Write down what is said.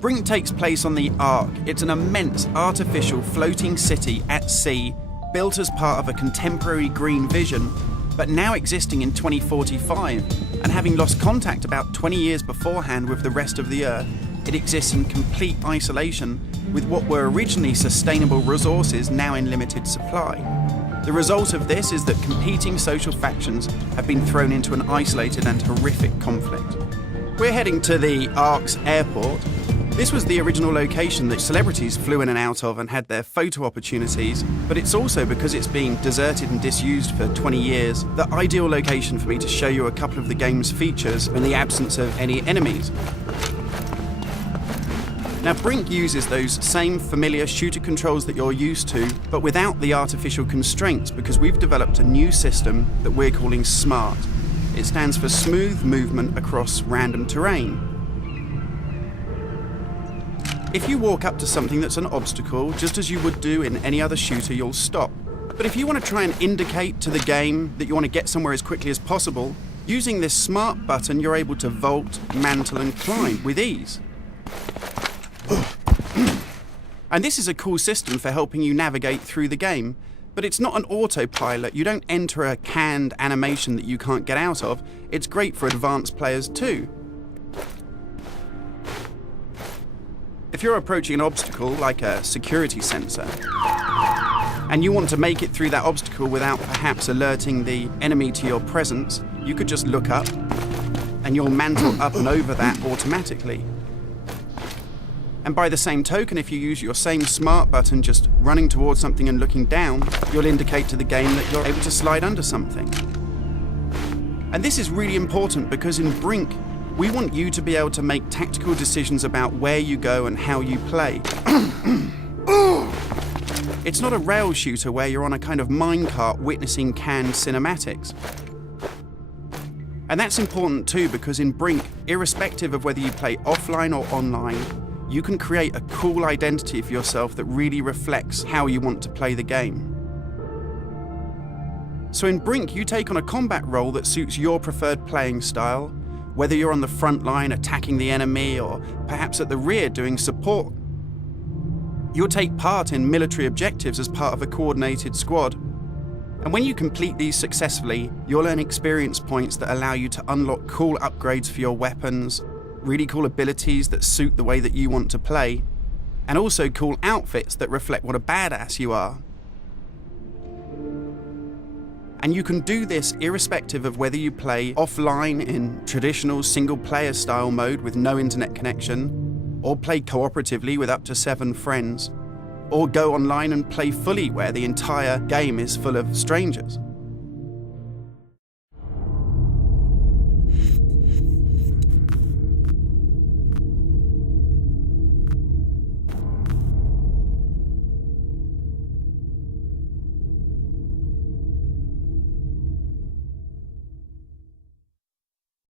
Brink takes place on the Ark. It's an immense artificial floating city at sea, built as part of a contemporary green vision, but now existing in 2045, and having lost contact about 20 years beforehand with the rest of the Earth, it exists in complete isolation with what were originally sustainable resources now in limited supply. The result of this is that competing social factions have been thrown into an isolated and horrific conflict. We're heading to the Ark's airport. This was the original location that celebrities flew in and out of and had their photo opportunities, but it's also, because it's been deserted and disused for 20 years, the ideal location for me to show you a couple of the game's features in the absence of any enemies. Now, Brink uses those same familiar shooter controls that you're used to, but without the artificial constraints, because we've developed a new system that we're calling SMART. It stands for Smooth Movement Across Random Terrain. If you walk up to something that's an obstacle, just as you would do in any other shooter, you'll stop. But if you want to try and indicate to the game that you want to get somewhere as quickly as possible, using this SMART button, you're able to vault, mantle, and climb with ease. And this is a cool system for helping you navigate through the game, but it's not an autopilot. You don't enter a canned animation that you can't get out of. It's great for advanced players too. If you're approaching an obstacle like a security sensor, and you want to make it through that obstacle without perhaps alerting the enemy to your presence, you could just look up and you'll mantle up and over that automatically. And by the same token, if you use your same SMART button just running towards something and looking down, you'll indicate to the game that you're able to slide under something. And this is really important because in Brink, we want you to be able to make tactical decisions about where you go and how you play. It's not a rail shooter where you're on a kind of minecart witnessing canned cinematics. And that's important too, because in Brink, irrespective of whether you play offline or online, you can create a cool identity for yourself that really reflects how you want to play the game. So in Brink, you take on a combat role that suits your preferred playing style, whether you're on the front line attacking the enemy or perhaps at the rear doing support. You'll take part in military objectives as part of a coordinated squad. And when you complete these successfully, you'll earn experience points that allow you to unlock cool upgrades for your weapons, really cool abilities that suit the way that you want to play, and also cool outfits that reflect what a badass you are. And you can do this irrespective of whether you play offline in traditional single-player style mode with no internet connection, or play cooperatively with up to 7 friends, or go online and play fully where the entire game is full of strangers.